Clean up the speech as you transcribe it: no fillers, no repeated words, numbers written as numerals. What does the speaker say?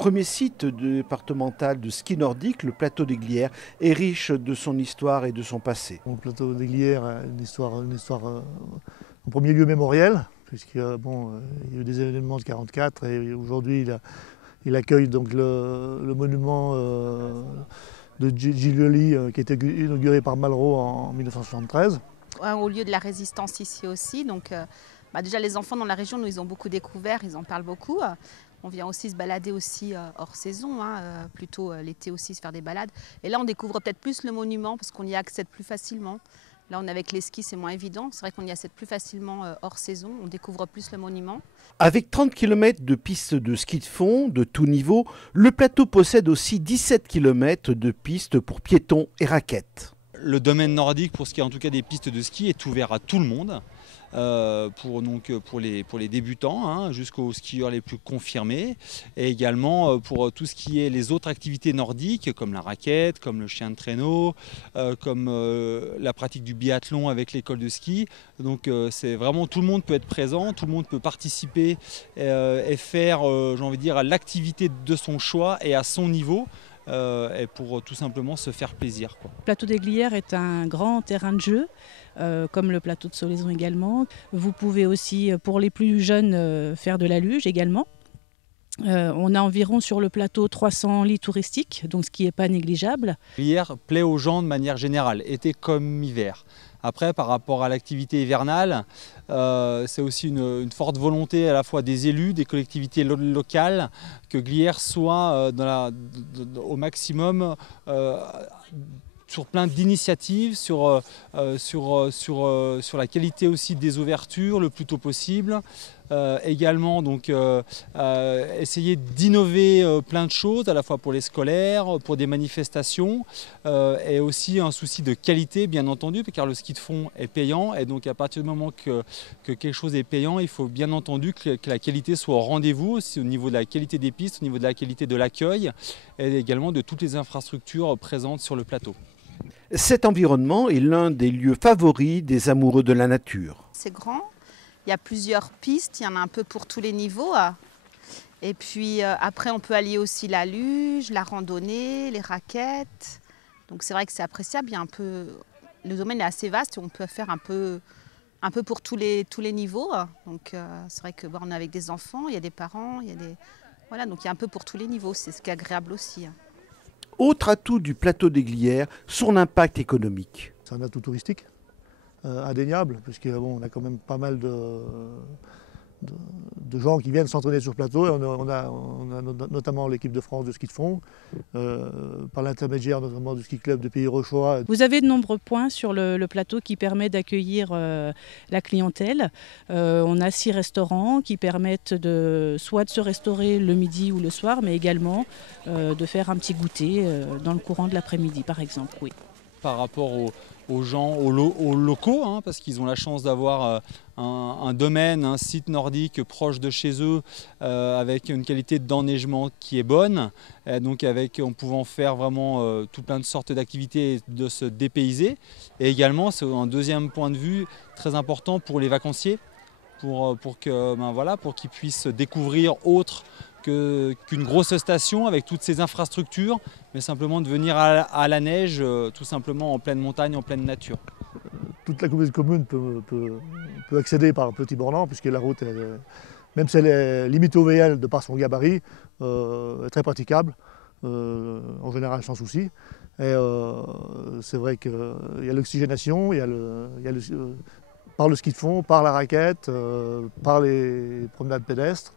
Premier site départemental de ski nordique, le plateau des Glières est riche de son histoire et de son passé. Le plateau des Glières a une histoire en premier lieu mémorielle, puisqu'il y a eu des événements de 1944 et aujourd'hui il accueille donc le monument de Gilles Lely qui a été inauguré par Malraux en 1973. Au lieu de la résistance ici aussi, donc déjà les enfants dans la région, nous ils ont beaucoup découvert, ils en parlent beaucoup. On vient aussi se balader aussi hors saison, plutôt l'été aussi se faire des balades. Et là on découvre peut-être plus le monument parce qu'on y accède plus facilement. Là on est avec les skis, c'est moins évident. C'est vrai qu'on y accède plus facilement hors saison, on découvre plus le monument. Avec 30 km de pistes de ski de fond de tout niveau, le plateau possède aussi 17 km de pistes pour piétons et raquettes. Le domaine nordique, pour ce qui est en tout cas des pistes de ski, est ouvert à tout le monde. Pour les débutants jusqu'aux skieurs les plus confirmés et également pour tout ce qui est les autres activités nordiques comme la raquette, comme le chien de traîneau, comme la pratique du biathlon avec l'école de ski. Donc c'est vraiment tout le monde peut être présent, tout le monde peut participer et faire j'ai envie de dire l'activité de son choix et à son niveau. Et pour tout simplement se faire plaisir, quoi. Le plateau des Glières est un grand terrain de jeu, comme le plateau de Solaison également. Vous pouvez aussi, pour les plus jeunes, faire de la luge également. On a environ sur le plateau 300 lits touristiques, donc ce qui n'est pas négligeable. Glières plaît aux gens de manière générale, été comme hiver. Après, par rapport à l'activité hivernale, c'est aussi une forte volonté à la fois des élus, des collectivités locales, que Glières soit au maximum sur plein d'initiatives, sur la qualité aussi des ouvertures le plus tôt possible. Également donc essayer d'innover plein de choses à la fois pour les scolaires, pour des manifestations et aussi un souci de qualité bien entendu car le ski de fond est payant et donc à partir du moment que quelque chose est payant il faut bien entendu que la qualité soit au rendez-vous aussi au niveau de la qualité des pistes, au niveau de la qualité de l'accueil et également de toutes les infrastructures présentes sur le plateau. Cet environnement est l'un des lieux favoris des amoureux de la nature. C'est grand. Il y a plusieurs pistes, il y en a un peu pour tous les niveaux. Et puis après, on peut allier aussi la luge, la randonnée, les raquettes. Donc c'est vrai que c'est appréciable. Il y a le domaine est assez vaste et on peut faire un peu pour tous les niveaux. Donc c'est vrai qu'on est avec des enfants, il y a des parents, voilà, donc il y a un peu pour tous les niveaux. C'est ce qui est agréable aussi. Autre atout du plateau des Glières, son impact économique. C'est un atout touristique. Indéniable, puisqu'on a quand même pas mal de gens qui viennent s'entraîner sur le plateau. Et on a notamment l'équipe de France de ski de fond, par l'intermédiaire notamment du ski club de Pays-Rochois. Vous avez de nombreux points sur le plateau qui permettent d'accueillir la clientèle. On a 6 restaurants qui permettent soit de se restaurer le midi ou le soir, mais également de faire un petit goûter dans le courant de l'après-midi par exemple. Oui. Par rapport aux gens, aux locaux, parce qu'ils ont la chance d'avoir un domaine, un site nordique proche de chez eux, avec une qualité d'enneigement qui est bonne, donc en pouvant faire vraiment tout plein de sortes d'activités et de se dépayser. Et également, c'est un deuxième point de vue très important pour les vacanciers, pour qu'ils puissent découvrir autre qu'une grosse station avec toutes ces infrastructures, mais simplement de venir à la neige, tout simplement en pleine montagne, en pleine nature. Toute la communauté commune peut accéder par un petit bornand, puisque la route, même si elle est limitée au VL de par son gabarit, est très praticable, en général sans souci. Et c'est vrai qu'il y a l'oxygénation, par le ski de fond, par la raquette, par les promenades pédestres.